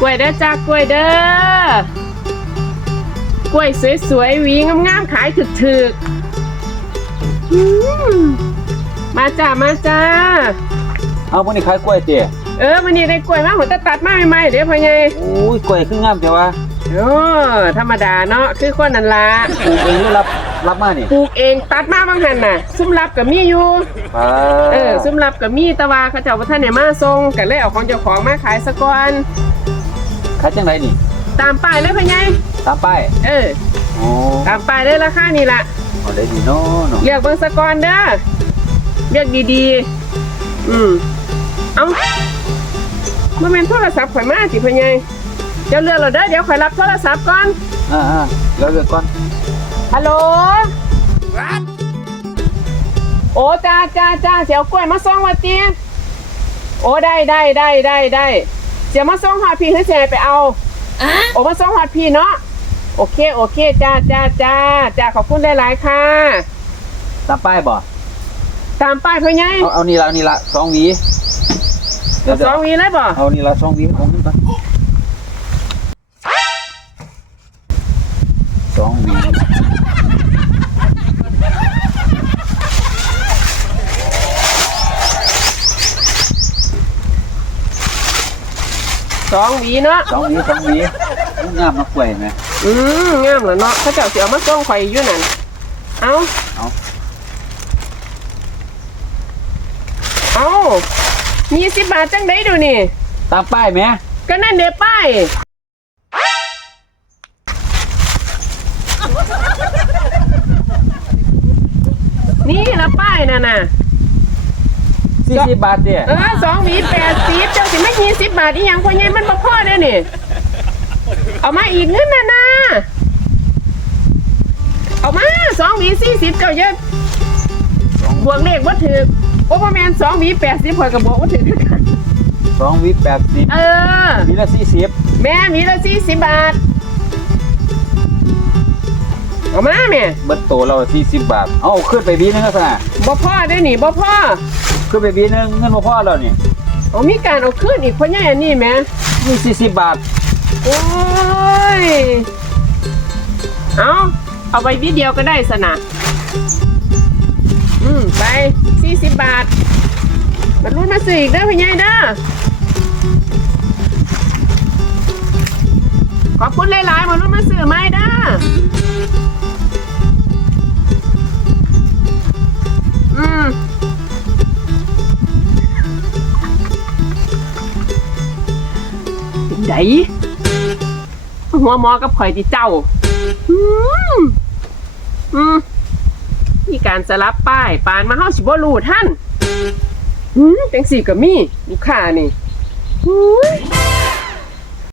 กล้วยเด้อจ้ากล้วยเด้อกล้วยสวยๆหวีงามๆขายถึกๆอืมมาจ้ามาจ้าเอาพวกนี้ขายกล้วยเตี๋ยเออวันนี้ได้กล้วยมาหัวตะตัดมาใหม่ๆเดี๋ยวพ่อใหญ่โอ้ยกล้วยคืองามแต่ว่าโอ้ธรรมดาเนาะคือคนนั่นละปลูกเองหรือรับรับมานี่ปลูกเองตัดมาบางหันน่ะ ซุ้มรับกับมีอยู่ป้าเออซุ้มรับกับมีแตะวาเขาเจ้าว่าท่านเนี่ยมาส่งก็เลยเอาของเจ้าของมาขายสะก่อน ขายจังไรนี่ ตามป้ายเลยพ่อใหญ่ตามป้ายเออโอ้ตามป้ายเลยราคานี่ละเอาได้ดีเนาะเนาะเลือกเบิ่งสะก่อนเด้อเลือกดีๆ อืมเอ้ามันเป็นโทรศัพท์ข่อยมาสิพ่อใหญ่เจ้าเลือกเราเด้อเดี๋ยวข่อยรับโทรศัพท์ก่อน อ่าอ่าเดี๋ยวเดี๋ยวก่อนฮัลโหล โอ้จ้าจ้าจ้าเสียวกล้วยมาส่งวัดตีโอ้ได้ได้ได้ได้ได้ เสียวมาส่งหอดพี่ให้เสียไปเอาโอ้มาส่งหอดพี่เนาะโอเคโอเคจ้าจ้าจ้าจ้าขอบคุณหลายๆค่ะ ตามป้ายบ่ตามป้ายเพื่อนไงเอาเอานี่ละเอานี่ละสองหวีเดี๋ยวสเดี๋ยวองวีเลยบ่เอานี่ละสองหวีของนึงก่อนสองหวี สองวีเนาะสองหวีสองหวีงามมากล้วยไหมอืมงามเหรอเนาะเขาเจ้าเสียวมาส่งข่อยอยู่นั่นเอาเอาเอามีสิบบาทจังได้ดูนี่ตามป้ายไหมก็นั่นเด้ป้ายนี่ละป้ายน่ะน่ะ สี่สิบบาทเตี๋ยเออสองหวีแปดสิบเจ้าสิไม่ยี่สิบบาทอีหยังพ่อใหญ่มันบ่พอเด้อนี่ เอามาอีกเงินน่ะนะเอามาสองหวีสี่สิบเจ้าเยอะบวกเลขว่าถือโอ้ประมาณสองหวีแปดสิบข่อยก็บอกว่าถือคือกันสองหวีแปดสิบเออหวีละสี่สิบแม่หวีละสี่สิบบาท เอามาแม่ เบิดโตเราสี่สิบบาท เอาขึ้นไปหวีหนึงก็สนะบ่พ่อได้อนี่บ่พ่อ ขึ้นไปหวีหนึงเงินบ่พอแล้วนี่เอามีการเอาขึ้นอีกพ่อใหญ่อันนี้แม่นี่สี่สิบบาทโอ้ย เอาเอาไปวิเดียวก็ได้สนะอืม ไปสี่สิบบาทมันรุ่นมาซื้ออีกเด้อพี่ใหญ่เด้อขอบคุณหลายๆมารุ่นมาซื้อไหมเด้ออื ใดหัวหมอกับข่อยที่เจ้า อืมอืมมีการสลับป้ายปานมาเฮาสิบ่รู้ท่านอืมจังสี่ก็มีลูกค้านี่อุ้ย